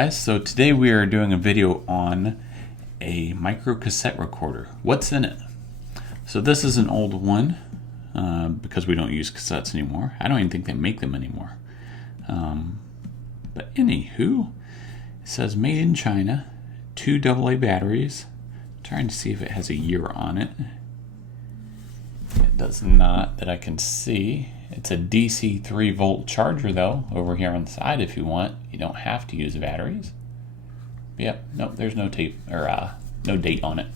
guys, so today we are doing a video on a micro cassette recorder. What's in it? So this is an old one because we don't use cassettes anymore. I don't even think they make them anymore. But anywho, it says made in China, 2 AA batteries. I'm trying to see if it has a year on it. It does not that I can see. It's a DC 3-volt charger though, over here on the side if you want. You don't have to use batteries. Yep, nope, there's no tape or no date on it.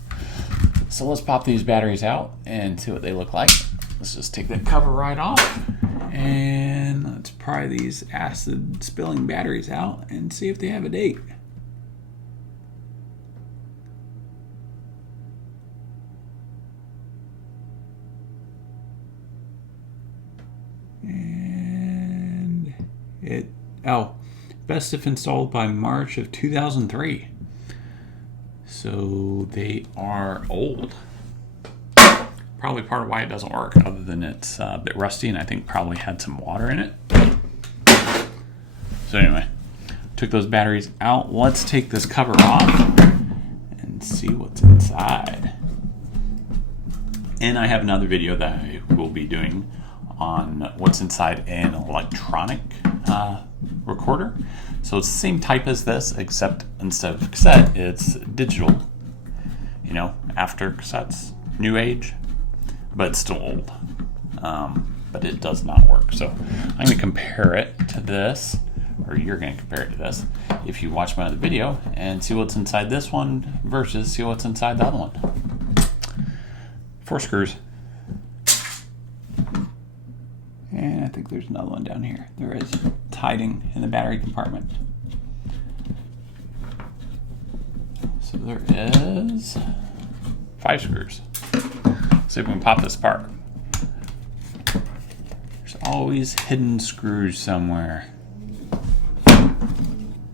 So let's pop these batteries out and see what they look like. Let's just take that cover right off and let's pry these acid spilling batteries out and see if they have a date. And best if installed by March of 2003. So they are old. Probably part of why it doesn't work, other than it's a bit rusty and I think probably had some water in it. So anyway, took those batteries out. Let's take this cover off and see what's inside. And I have another video that I will be doing on what's inside an electronic recorder. So it's the same type as this, except instead of cassette, it's digital. You know, after cassettes, new age, but it's still old. But it does not work. So I'm going to compare it to this, or you're going to compare it to this, if you watch my other video, and see what's inside this one versus see what's inside the other one. 4 screws. And I think there's another one down here. There is. It's hiding in the battery compartment. So there is 5 screws. See if we can pop this apart. There's always hidden screws somewhere.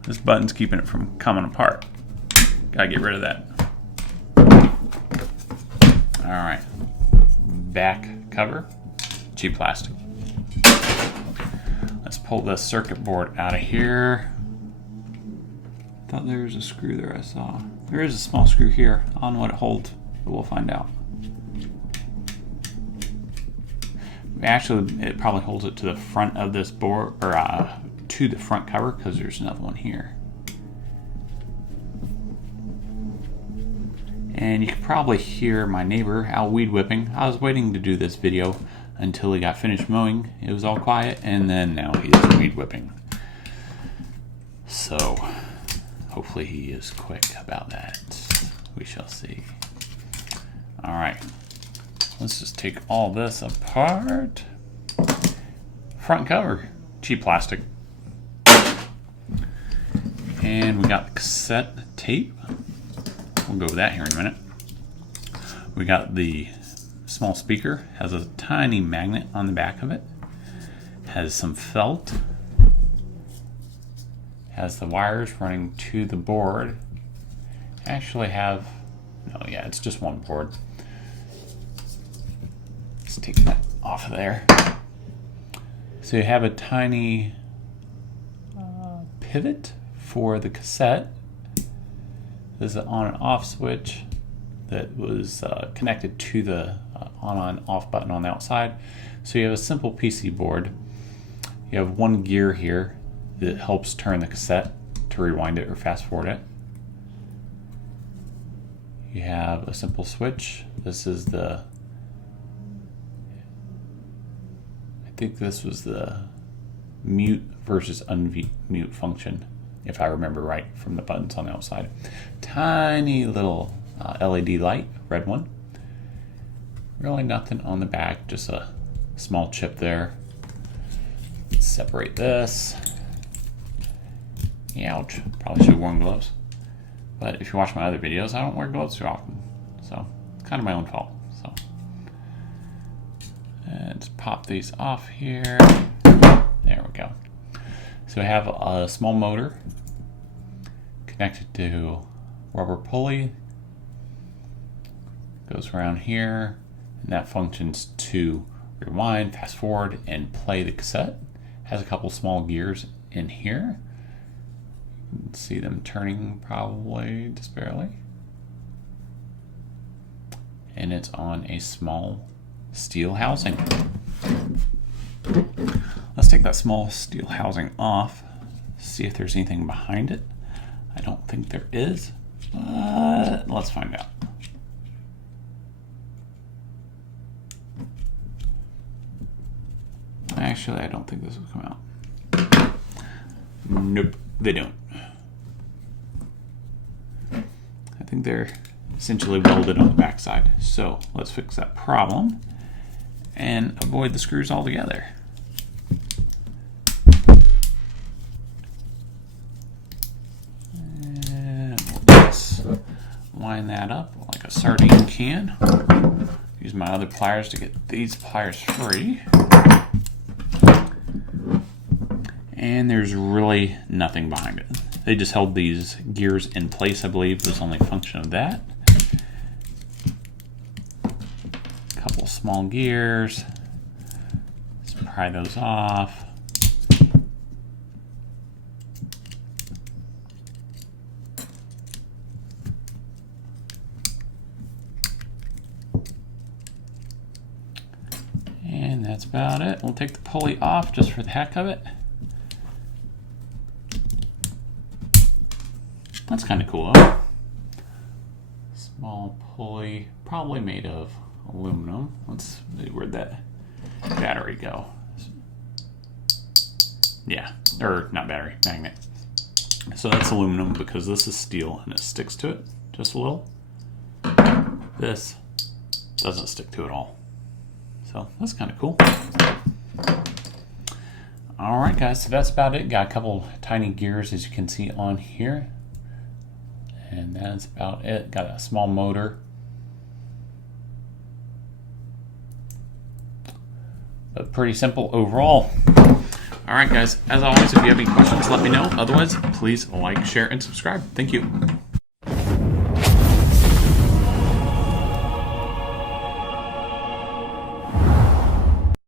This button's keeping it from coming apart. Gotta get rid of that. Alright. Back cover. Cheap plastic. Let's pull the circuit board out of here. Thought there was a screw there I saw. There is a small screw here. I don't know what it holds, but we'll find out. Actually, it probably holds it to the front of this board, or to the front cover, because there's another one here. And you can probably hear my neighbor out weed whipping. I was waiting to do this video until he got finished mowing. It was all quiet, and then now he is weed whipping. So hopefully he is quick about that. We shall see. All right, let's just take all this apart. Front cover, cheap plastic. And we got the cassette tape. We'll go over that here in a minute. We got the small speaker, has a tiny magnet on the back of it, has some felt, has the wires running to the board. Actually it's just one board. Let's take that off of there. So you have a tiny pivot for the cassette. There's an on and off switch that was connected to the on and off button on the outside. So you have a simple PC board. You have one gear here that helps turn the cassette to rewind it or fast forward it. You have a simple switch. This is I think this was the mute versus unmute function, if I remember right from the buttons on the outside. Tiny little LED light, red one. Really nothing on the back, just a small chip there. Let's separate this. Ouch, probably should have worn gloves. But if you watch my other videos, I don't wear gloves too often. So it's kind of my own fault. So let's pop these off here. There we go. So we have a small motor connected to rubber pulley. Goes around here, and that functions to rewind, fast forward, and play the cassette. Has a couple small gears in here. See them turning probably just barely. And it's on a small steel housing. Let's take that small steel housing off, see if there's anything behind it. I don't think there is, but let's find out. Actually, I don't think this will come out. Nope, they don't. I think they're essentially welded on the backside. So let's fix that problem and avoid the screws altogether. And we'll just line that up like a sardine can. Use my other pliers to get these pliers free. And there's really nothing behind it. They just held these gears in place, I believe, was the only function of that. A couple small gears. Let's pry those off. And that's about it. We'll take the pulley off just for the heck of it. That's kind of cool, though. Small pulley, probably made of aluminum. Let's see, where'd that battery go? Yeah, or not battery, magnet. So that's aluminum because this is steel and it sticks to it just a little. This doesn't stick to it all. So that's kind of cool. All right, guys, so that's about it. Got a couple tiny gears, as you can see on here. And that's about it. Got a small motor. But pretty simple overall. All right, guys, as always, if you have any questions, let me know. Otherwise, please like, share, and subscribe. Thank you.